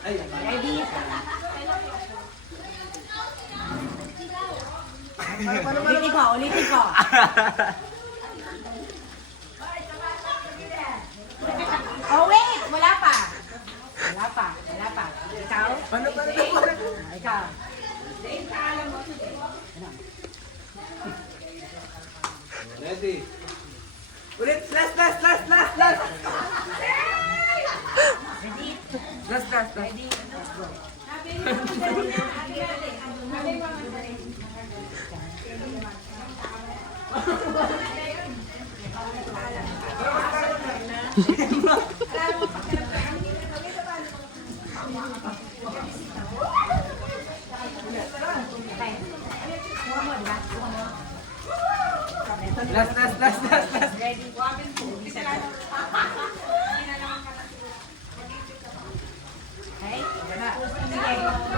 Ready? Ulitin ko. Oh, wait! Wala pa. Ikaw? Ikaw. Ready? Ulit, last. Ready? Last. Ready? Let's go. Last. Ready?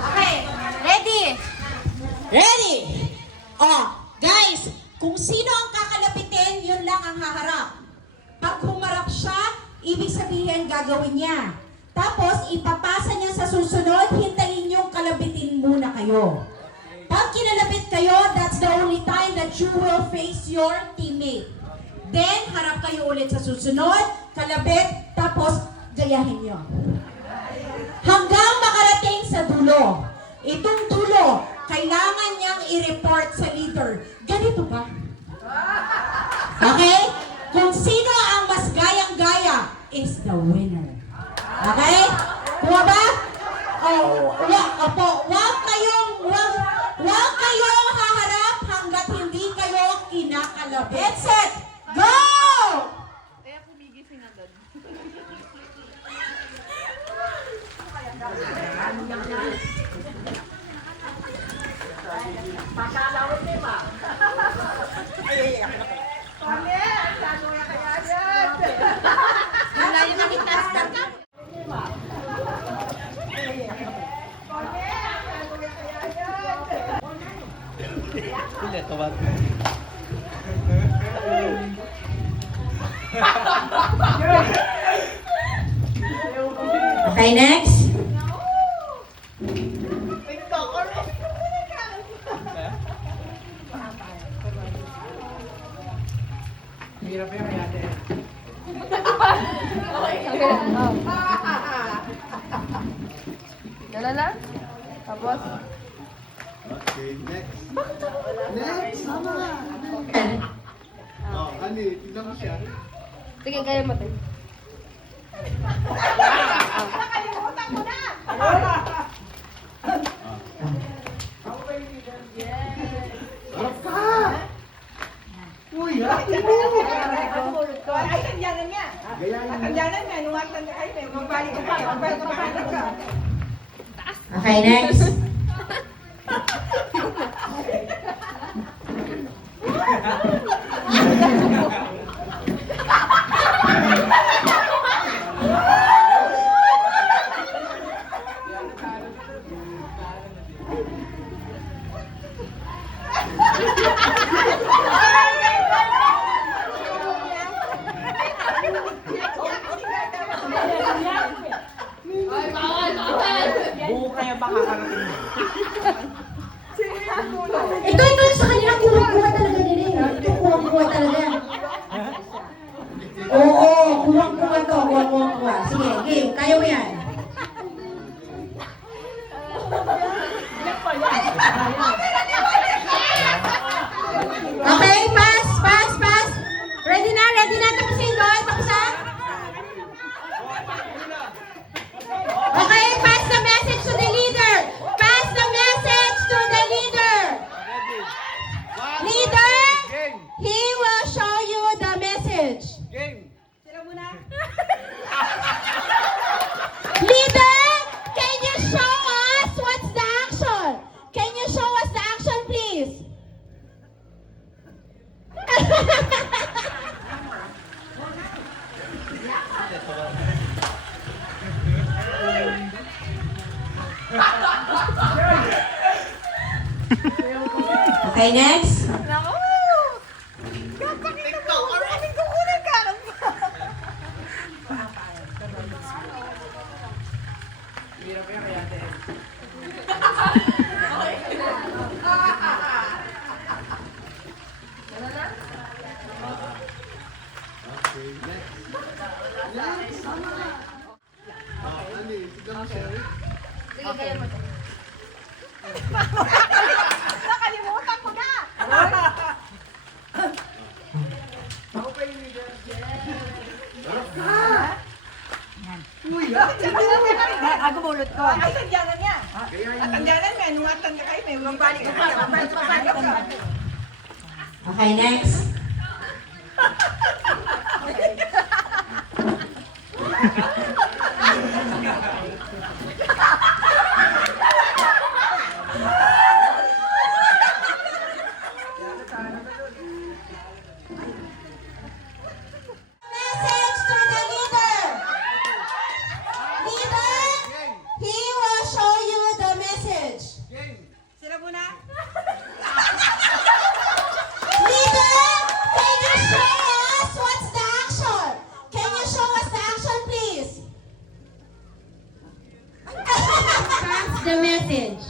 Okay, ready? Ready? Oh, guys, kung sino ang kakalapitin, yun lang ang haharap. Pag humarap siya, ibig sabihin gagawin niya. Tapos, ipapasa niya sa susunod, hintayin niyong kalabitin muna kayo. Pag kinalabit kayo, that's the only time that you will face your teammate. Then, harap kayo ulit sa susunod, kalabit, tapos gayahin niyo. Hanggang makarating sa dulo. Itong dulo, kailangan niyang i-report sa leader. Ganito ba? Okay? Kung sino ang mas gayang-gaya is the winner. Okay? Kuha ba? Oh, wag kayong haharap hanggat hindi kayo kinakalabit. Set! Go! Kaya pumigising agad. Okay, next. Hirap yan, kaya ate. Nalala? Tapos? Okay, next. Next, sama nga. Oh, Ali, tignan mo siya. Sige, kaya mo tayo. Harap ka! Uy, ha? Ay, kandyanan niya. Gayahin mo. Kandyanan niya. Nung aktan na kayo, magbalik ka. Okay, next. Buo kaya ba kakarating mo? Ito, sa kanila kuha talaga nila eh. Ito, kuha talaga. Oo, kuha to, kuha. Sige, game, kaya mo yan. Okay, pass. Ready na, tapusin doon, tapusan. Okay, pass the message to the leader. Leader, he will show you the message. Game! Leader, can you show us what's the action? Can you show us the action, please? Okay, next. Naku! Kapakita mo! Maraming kukunin ka! Hirap kayo kay Ate El. Okay, next. Next, sama. Ani, sigaw mo siya. Sige, kaya mo to. Nakalimutan ko na. Ako pa yung leader. Uy, ah. Ako bulot ko. Ay, sandyanan niya. Kaya yung Sandyanan niya. Nungatan ka kayo. May magbalik ka pa. Magbalik ka. Okay, next. Message to the leader. Leader, he will show you the message. Sila muna. Leader, can you show us what's the action? Can you show us the action, please? That's the message.